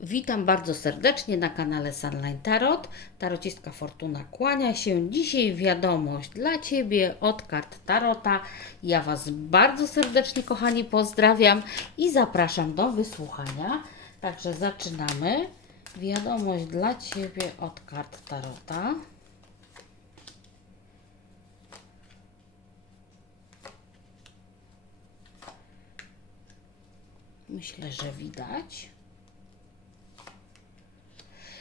Witam bardzo serdecznie na kanale Sunline Tarot. Tarocistka Fortuna kłania się. Dzisiaj wiadomość dla Ciebie od kart Tarota. Ja Was bardzo serdecznie, kochani, pozdrawiam i zapraszam do wysłuchania. Także zaczynamy. Wiadomość dla Ciebie od kart Tarota. Myślę, że widać.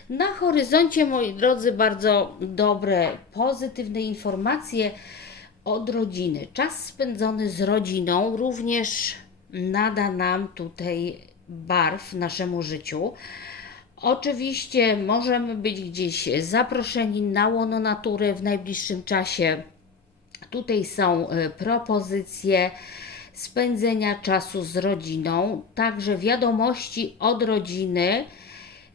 Na horyzoncie, moi drodzy, bardzo dobre, pozytywne informacje od rodziny. Czas spędzony z rodziną również nada nam tutaj barw naszemu życiu. Oczywiście możemy być gdzieś zaproszeni na łono natury w najbliższym czasie. Tutaj są e, propozycje spędzenia czasu z rodziną, także wiadomości od rodziny.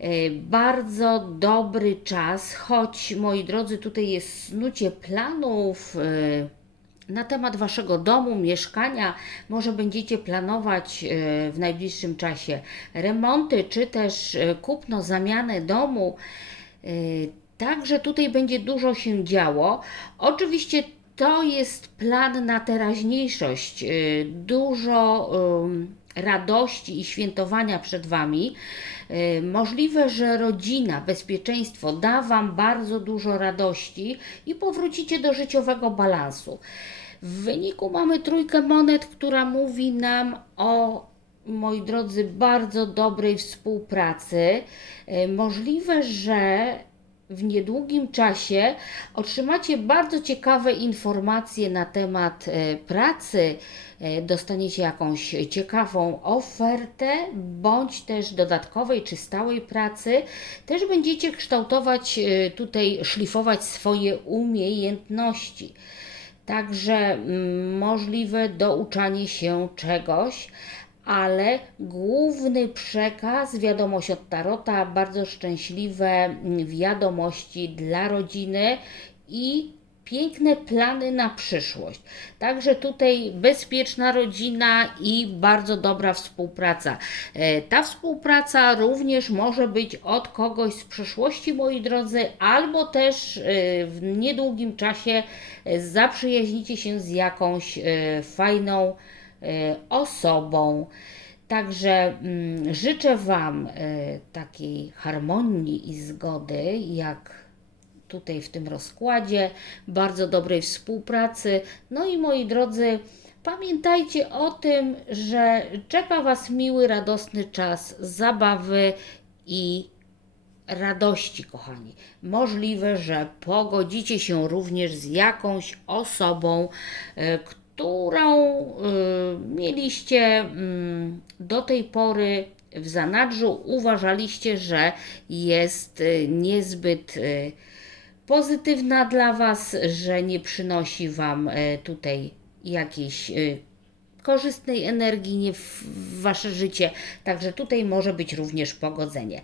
E, Bardzo dobry czas, choć moi drodzy, tutaj jest snucie planów e, na temat waszego domu, mieszkania. Może będziecie planować e, w najbliższym czasie remonty, czy też kupno, zamianę domu. Także tutaj będzie dużo się działo. Oczywiście to jest plan na teraźniejszość. Dużo radości i świętowania przed Wami. Y, Możliwe, że rodzina, bezpieczeństwo da Wam bardzo dużo radości i powrócicie do życiowego balansu. W wyniku mamy trójkę monet, która mówi nam o moi drodzy, bardzo dobrej współpracy. Y, Możliwe, że w niedługim czasie otrzymacie bardzo ciekawe informacje na temat e, pracy, e, dostaniecie jakąś ciekawą ofertę, bądź też dodatkowej czy stałej pracy. Też będziecie kształtować e, tutaj, szlifować swoje umiejętności. Także mm, możliwe douczanie się czegoś, ale główny przekaz, wiadomość od Tarota, bardzo szczęśliwe wiadomości dla rodziny i piękne plany na przyszłość. Także tutaj bezpieczna rodzina i bardzo dobra współpraca. E, Ta współpraca również może być od kogoś z przeszłości, moi drodzy, albo też e, w niedługim czasie e, zaprzyjaźnicie się z jakąś fajną osobą. Także mm, życzę Wam e, takiej harmonii i zgody, jak tutaj w tym rozkładzie, bardzo dobrej współpracy. No i moi drodzy, pamiętajcie o tym, że czeka Was miły, radosny czas zabawy i radości, kochani. Możliwe, że pogodzicie się również z jakąś osobą, e, którą e, mieliście mm, do tej pory w zanadrzu, uważaliście, że jest e, niezbyt e, pozytywna dla Was, że nie przynosi Wam tutaj jakiejś korzystnej energii nie w Wasze życie, także tutaj może być również pogodzenie.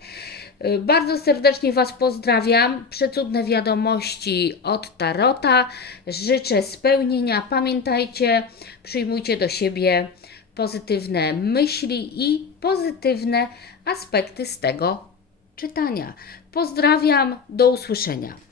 Y, Bardzo serdecznie Was pozdrawiam. Przecudne wiadomości od Tarota. Życzę spełnienia. Pamiętajcie, przyjmujcie do siebie pozytywne myśli i pozytywne aspekty z tego czytania. Pozdrawiam, do usłyszenia.